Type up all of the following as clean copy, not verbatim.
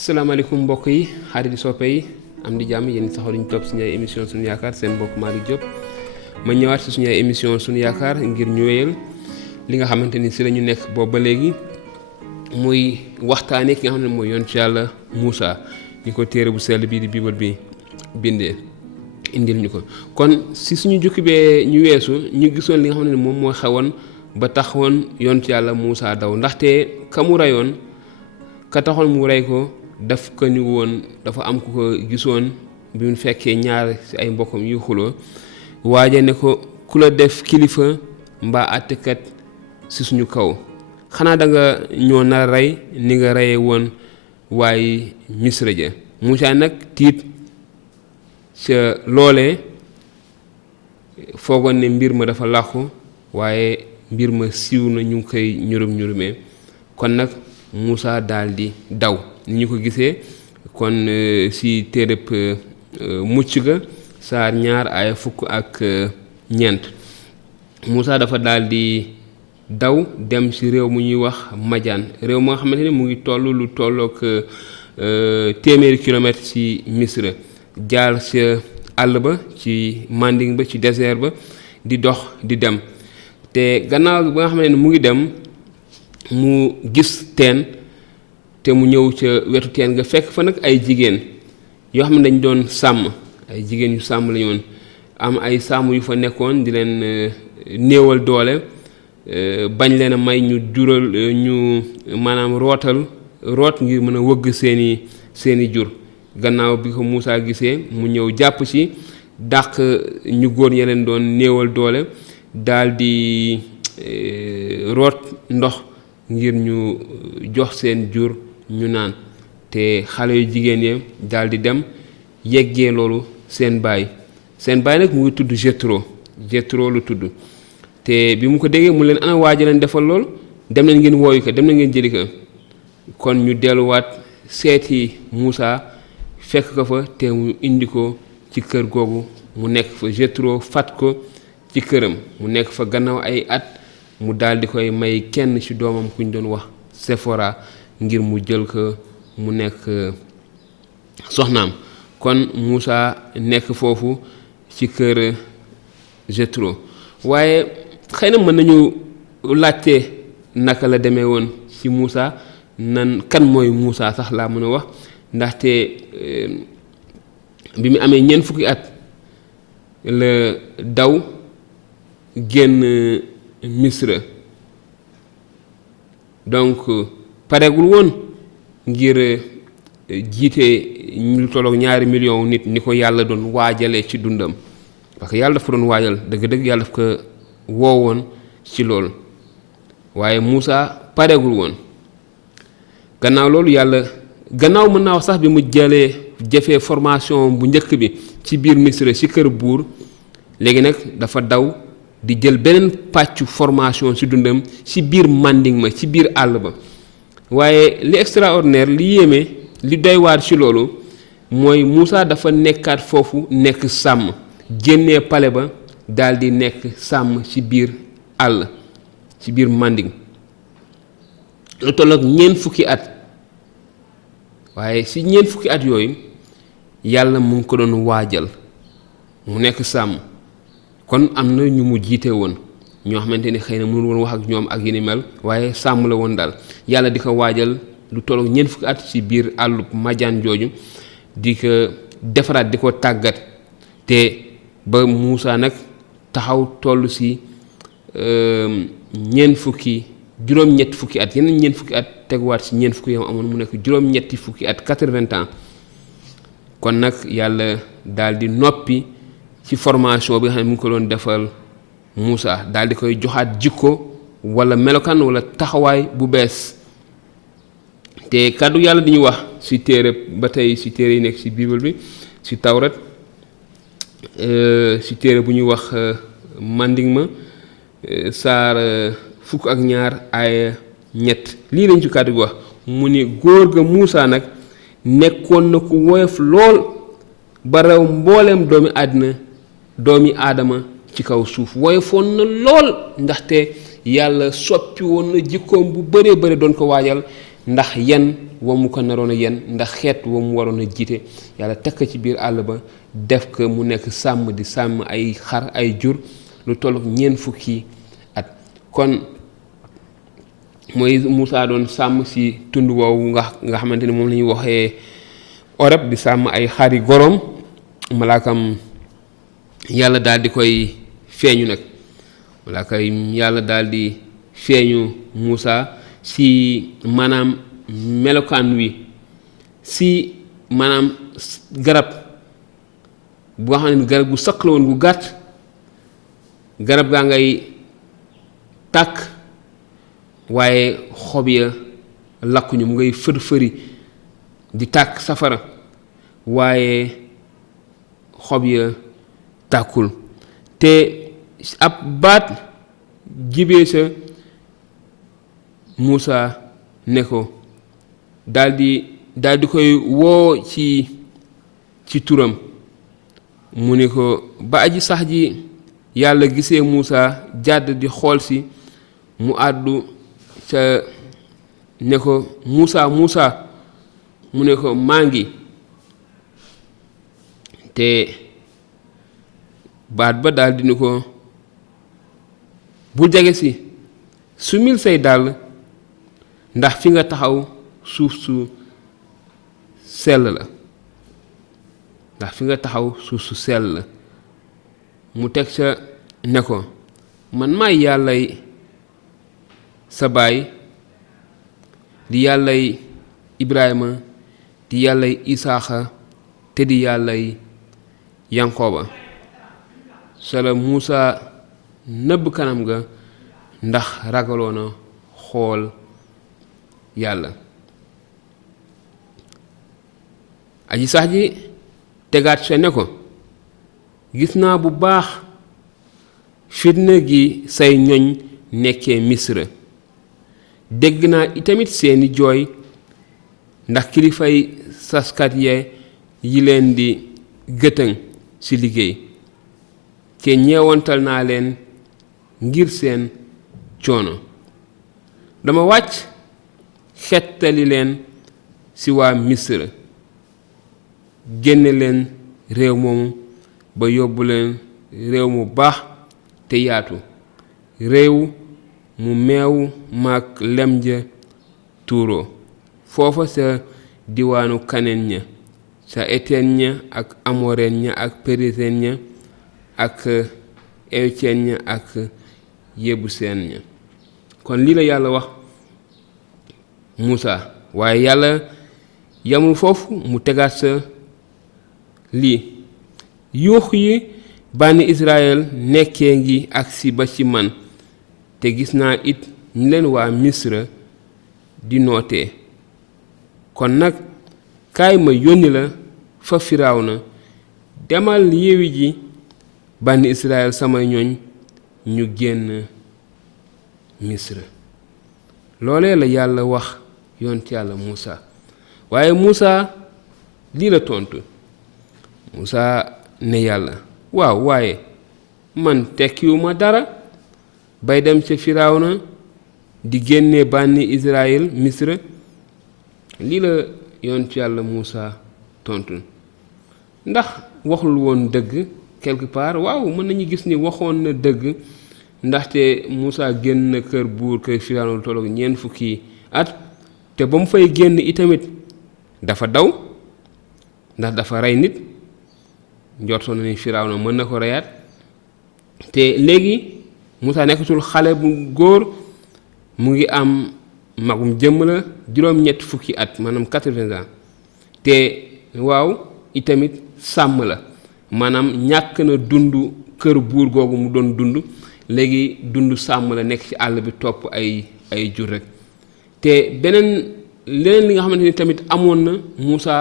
salaamaaleykum mbokk yi xarit yi soppe yi am di jàmm yéen saxoo ñu topp suñu ay émission suñu yaakaar seen mbokk Malick Diop ma ñëwaat si suñu ay émission suñu yaakaar ngir ñu wéyal li nga xamante ni si la ñu nekk boobu ba léegi muy waxtaanee ki nga xam ne mooy yonent Yàlla Muusa ñu ko téere bu sell bii di Bible bi bindee indil ñu ko kon si suñu jukki bee ñu weesu ñu gisoon li nga xam ne moom moo xewoon ba taxoon yonent Yàlla Muusa daw ndaxte ka mu rayoon ka taxoon mu rey ko daf ko ni woon dafa am ku ko gisoon bi mu fekkee ñaar ci ay mbokkam yu xuloo waaje ne ko ku la def kilifa mbaa àttekat ci suñu kaw xanaa da nga ñoo nar a rey ni nga reyee woon waaye Misra ja Muusaa nag tiit ca loolee foogoon ne mbir ma dafa làqu waaye mbir ma siiw na ñu ngi koy ñurumee kon nag Muusaa daldi daw ni ñu ko gisee kon ci téereb mucc ga saar 2 aaya 10 Muusaa dafa daldi daw dem ci réew mu ñuy wax Madian réew moo xamante ne mu ngi toll lu tollook téeméeri kilomètre ci Misra jaar ca àll ba ci manding ba ci désert ba di dox di dem te gannaaw ba nga xam ne mu ngi dem mu gis teen te mu ñëw ca wetu teen nga fekk fa nag ay jigéen yoo xam ne dañ doon sàmm ay jigéen yu sàmm lañu woon am ay sàmm yu fa nekkoon di leen néewal doole bañ leen a may ñu jural ñu maanaam root ngir mën a wëgg seeni jur gannaaw bi ko Muusaa gisee mu ñëw jàpp ci dàq ñu góor ña leen doon néewal doole daldi root ndox ngir ñu jox seen jur ñu naan te xale yu jigéen yi daldi dem yeggee loolu seen baay nag mu ngi tudd Jétro lu tudd te bi mu ko déggee mu leen ana waaja leen defal lool dem leen ngeen wooyu ko dem leen ngeen jëli ko kon ñu delluwaat seeti Muusaa fekk ko fa te mu indi ko ci kër googu mu nekk fa Jétro fat ko ci këram mu nekk fa gannaaw ay at mu daldi koy may kenn ci doomam ku ñu doon wax Sefora ngir mu jël ko mu nekk soxnaam kon Muusaa nekk foofu ci kër Jétro waaye xëy na mën nañu laajte naka la demee woon ci Muusaa kan mooy Muusaa sax laa mën a wax ndaxte bi mu amee 4 fukki at la daw génn Misra donc pareegul woon ngir jiite lu tollook 2 millions nit ni ko yàlla doon waajalee ci dundam parce que yàlla dafa doon waajal dëgg-dëgg yàlla daf ko woowoon ci loolu waaye Muusaa pareegul woon gannaaw loolu gannaaw mën naa wax sax bi mu jëfee formation bu njëkk bi ci biir Misra ci kër buur léegi nag dafa daw di jël beneen pàccu formation ci dundam ci biir manding ma ci biir àll ba waaye li extraordinaire li yéeme li doy waar ci loolu mooy Muusaa dafa nekkaat foofu nekk sàmm génnee pale ba daldi nekk sàmm ci biir àll ci biir manding lu tollook 4 fukki at waaye ci 4 fukki at yooyu yàlla mu ngi ko doon waajal mu nekk sàmm kon am na ñu mu jiite woon ñoo xamante ni xëy na mënul woon wax ak ñoom ak yi ni mel waaye sàmm la woon daal yàlla di ko waajal lu tollook 4 fukki at ci biir àllub Madian jooju di ko defaraat di ko tàggat te ba Muusaa nag taxaw toll ci juróom-ñetti fukki at yeneen 4 fukki at teguwaat ci 4 fukki yam amoon mu nekk juróom-ñetti fukki at 80 ans kon nag yàlla daal di noppi ci formation bi nga xam ne mu ngi ko doon defal Muusaa daal di koy joxaat jikko walla melokaan walla taxawaay bu bees te kàddu yàlla di ñu wax ci téere ba tey ci téere yi nekk ci Bible bi ci Tawrat ci téere bu ñuy wax manding ma saar 12 aaya 3 lii lañ ci kàddu gi wax mu ni góor ga Muusaa nag nekkoon na ku woyof lool ba raw mbooleem doomi aadama ci kaw suuf woyofoon na lool ndaxte yàlla soppi woon na jikkoom bu bëree bëri doon ko waajal ndax yen wa mu ko naroon a yen ndax xeet wa mu waroon a jiite yàlla teg ko ci biir àll ba def ko mu nekk sàmm di sàmm ay xar ay jur lu tollu ñeent fukki at kon mooy Moussa doon sàmm si tund woowu nga xamante ni moom la ñuy waxee Oreb di sàmm ay xari gorom malaakam yàlla daal di koy feeñu nag malaakam yàlla daal di feeñu Moussa si maanaam melokaan wi si maanaam garab bu nga xam ne garab gu sakk la woon gu gàtt garab gaa ngay tàkk waaye xob ya lakkuñu mu ngay fër-fëri di tàkk safara waaye xob ya tàkkul te ab baat jibee sa Moussa ne ko daldi koy woo ci turam mu ne ko ba aji sax ji yàlla gisee Moussa jàdd di xool si mu àddu ca ne ko Moussa Moussa mu ne ko maa ngi te baat ba daldi ni ko bu jege si sumil say dàll ndax fi nga taxaw suuf su sell la ndax fi nga taxaw suuf su sell la mu teg ca ne ko man maay yàllay sa baay di yàllay Ibrahima di yàllay Isaaxa te di yàllay Yanqooba sala Moussa nëbb kanam ga ndax ragaloona xool yàlla aji sax ji tegaat sa ne ko gis naa bu baax fitna gi say ñoñ nekkee Misra dégg naa itamit seeni jooy ndax kilifay saskat yi leen di gëtëng ci liggéey te ñeewantal naa leen ngir seen coono dama wàcc xettali leen ci waa Misra génne leen réew moomu ba yóbbu leen réew mu baax te yaatu réew mu meew maag lem ja tuuroo foofa sa diwaanu kaneen ña sa eteen ña ak amoreen ña ak périseen ña ak ewceen ña ak yebuseen ña kon lii la yàlla wax Moussa waaye yàlla yamul foofu mu tegaat sa lii yuux yi bànni Israël nekkee ngi agsi ba ci man te gis naa it ñu leen waa Misra di nootee kon nag kaay ma yónni la fa Firawna demal yeewi ji bànni Israël samay ñooñ ñu génn Misra loolee la yàlla wax yonent yàlla Moussa waaye Moussa lii la tontu Moussa ne yàlla waaw waaye man tekkiwuma dara bay dem ca Firawna di génne bànni Israël Misra lii la yonent yàlla Moussa tontu ndax waxul woon dëgg quelque part waaw mën nañu gis ni waxoon na dëgg ndaxte Moussa génn na kër buur kër Firawna lu tolloog ñeent fukki at te ba mu fay génn itamit dafa daw ndax dafa rey nit njortoon na ni Firawna mën na ko reyaat te léegi Moussa nekkatul xale bu góor mu ngi am magum jëmm la juróom-ñett fukki at maanaam 80 ans te waaw itamit sàmm la maanaam ñàkk na dund kër buur googu mu doon dund léegi dund sàmm la nekk ci àll bi topp ay jur rek te leneen li nga xamante ni tamit amoon na Moussa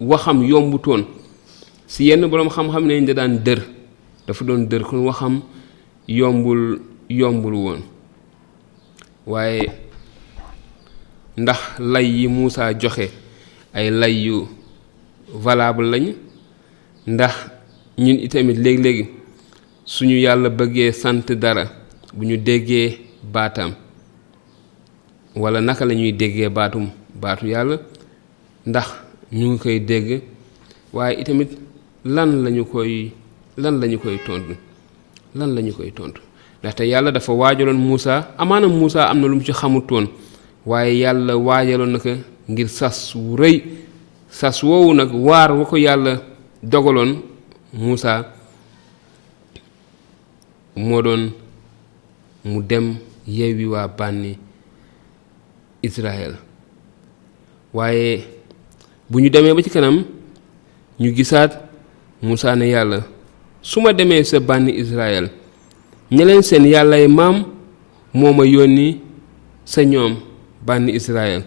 waxam yombutoon si yenn boroom xam-xam nañ da daan dër dafa doon dër kon waxam yombul woon waaye ndax lay yi Moussa joxe ay lay yu valable lañ ndax ñun itamit léegi-léegi suñu yàlla bëggee sant dara bu ñu déggee baatam wala naka la ñuy déggee baatu yàlla ndax ñu ngi koy dégg waaye itamit lan lañu koy tontu ndaxte yàlla dafa waajaloon Muusa amaana Muusa am na lu mu ci xamutoon waaye yàlla waajaloon na ko ngir sas wu rëy sas woowu nag waar wa ko yàlla dogaloon Muusa moo doon mu dem yeewi waa bànni Israël waaye bu ñu demee ba ci kanam ñu gisaat Muusa ne yàlla su ma demee sa bànni Israël ña leen seen yàllay maam moo ma yónni sa ñoom bànni Israël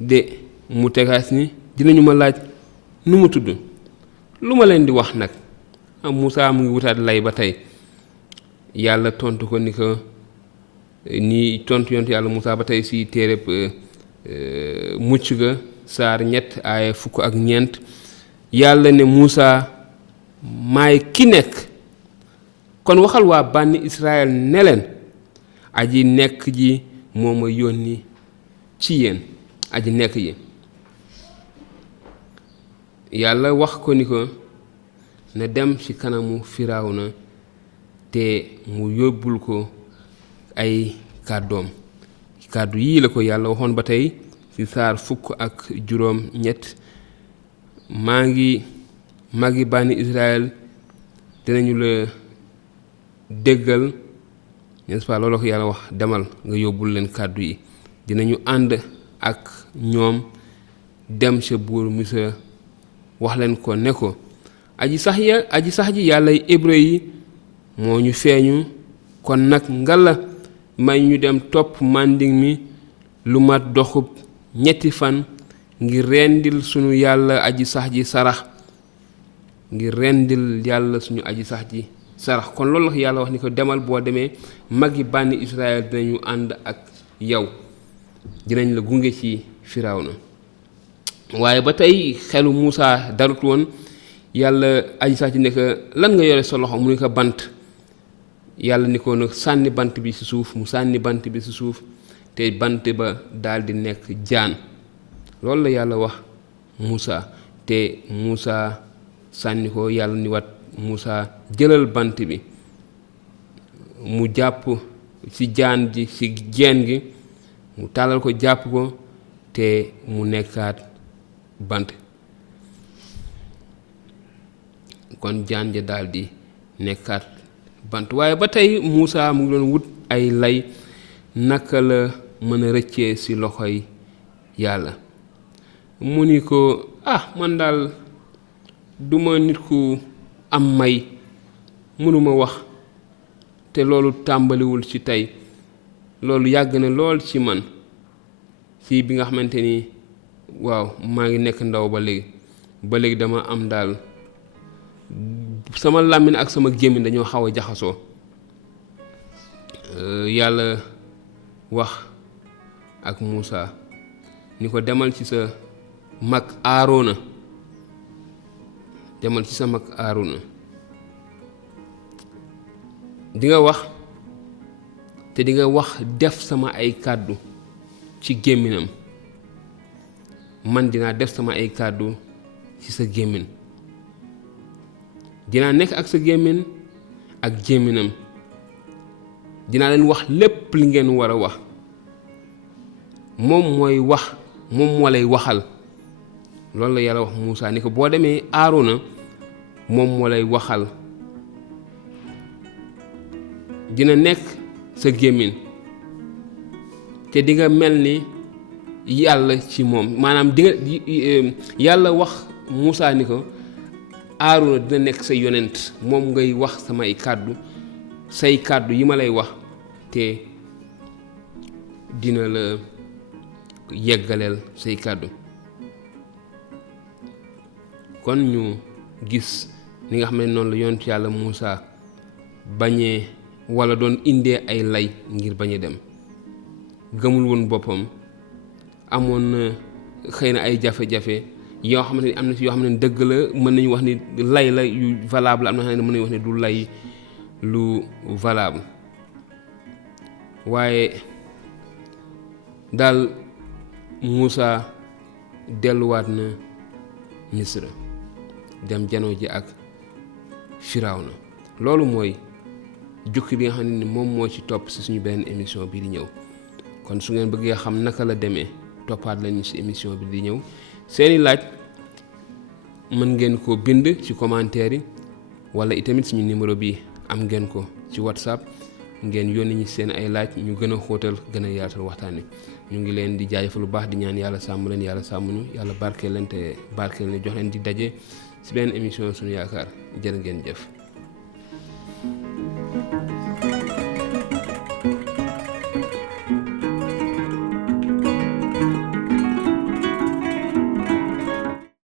de mu tegaat ni dinañu ma laaj nu mu tudd lu ma leen di wax nag Muusa mu ngi wutaat lay ba tey yàlla tontu ko ni ko ni tontu yontu yàlla Muusa ba tey si téereb mucc ga saar 3 aaya 14 yàlla ne Muusa maay ki nekk kon waxal waa bànni Israël ne leen aji nekk ji moo ma yónni ci yéen aji nekk ji yàlla wax ko ni ko na dem ci kanamu Firawna te mu yóbbul ko ay kàddoom kàddu yii la ko yàlla waxoon ba tey ci saar 17 magi bànni Israël dinañu la déggal n'est-ce pas loolu ko yàlla wax demal nga yóbbul leen kàddu yi dinañu ànd ak ñoom dem ca buur Misra wax leen ko ne ko aji sax ji yàllay hébreu yi moo ñu feeñu kon nag ngalla may ñu dem topp manding mi lu mat doxub 3 fan ngir rendil suñu yàlla aji sax ji sarax kon loolu la yàlla wax ni ko demal boo demee magi bànni Israël dinañu ànd ak yow dinañ la gunge ci Firawna waaye ba tey xelu Muusa darut woon yàlla aji sax ji ne ko lan nga yore sa loxo mu ne ko bant yàlla ni ko nag sànni bant bi ci suuf mu sànni bant bi ci suuf te bant ba daldi nekk jaan loolu la yàlla wax Muusa te Muusa sànni ko yàlla ni wat Muusa jëlal bant bi mu jàpp ci jaan ji ci geen gi mu tàllal ko jàpp ko te mu nekkaat bant kon jaan ja daldi nekkaat bant waaye ba tey Muusa mu ngi doon wut ay lay naka la mën a rëccee ci loxoy yàlla mu ni ko man daal duma nit ku am may mënuma wax te loolu tàmbaliwul ci tey loolu yàgg na lool ci man ci bi nga xamante ni waaw maa ngi nekk ndaw ba léegi dama am daal sama làmmiñ ak sama gémmiñ dañoo xaw a jaxasoo yàlla wax ak Muusa ni ko demal ci sa mag Aarona di nga wax te di nga wax def sama ay kàddu ci gémminam man dinaa def sama ay kàddu ci sa gémmin dinaa nekk ak sa gémmin ak gémminam dinaa leen wax lépp li ngeen war a wax moom mooy wax moom moo lay waxal loolu la yàlla wax Muusa ni ko boo demee Aarona moom moo lay waxal dina nekk sa gémmiñ te di nga mel ni yàlla ci moom maanaam di nga yàlla wax Muusa ni ko Aarona dina nekk sa yonent moom ngay wax samay kàddu say kàddu yi ma lay wax te dina la yeggaleel say kàddu kon ñu gis ni nga xam ne noonu la yonent yàlla Muusa bañee wala doon indee ay lay ngir bañ a dem gëmul woon boppam amoon na xëy na ay jafe-jafe yoo xam ne am na si yoo xam ne dëgg la mën nañu wax ni lay la yu valable am na xam ne mën nañu wax ne du lay lu valable waaye daal Muusa delluwaat na Misra dem janoo ji ak Firawna. loolu mooy jukki bi nga xam ne ni moom moo ci topp si suñu benn émission bi di ñëw. kon su ngeen bëggee xam naka la demee toppaat lañu ci émission bi di ñëw. seeni laaj mën ngeen ko bind ci commentaire yi wala itamit suñu numéro bi am ngeen ko ci WhatsApp ngeen yónni ñi seen ay laaj ñu gën a xóotal gën a yaatal waxtaan wi. ñu ngi leen di jaajëfal lu baax di ñaan yàlla sàmm leen yàlla sàmm ñu yàlla barkeel leen te barkeel ne jox leen di daje ci benn émission suñu yaakaar jërë ngeen jëf.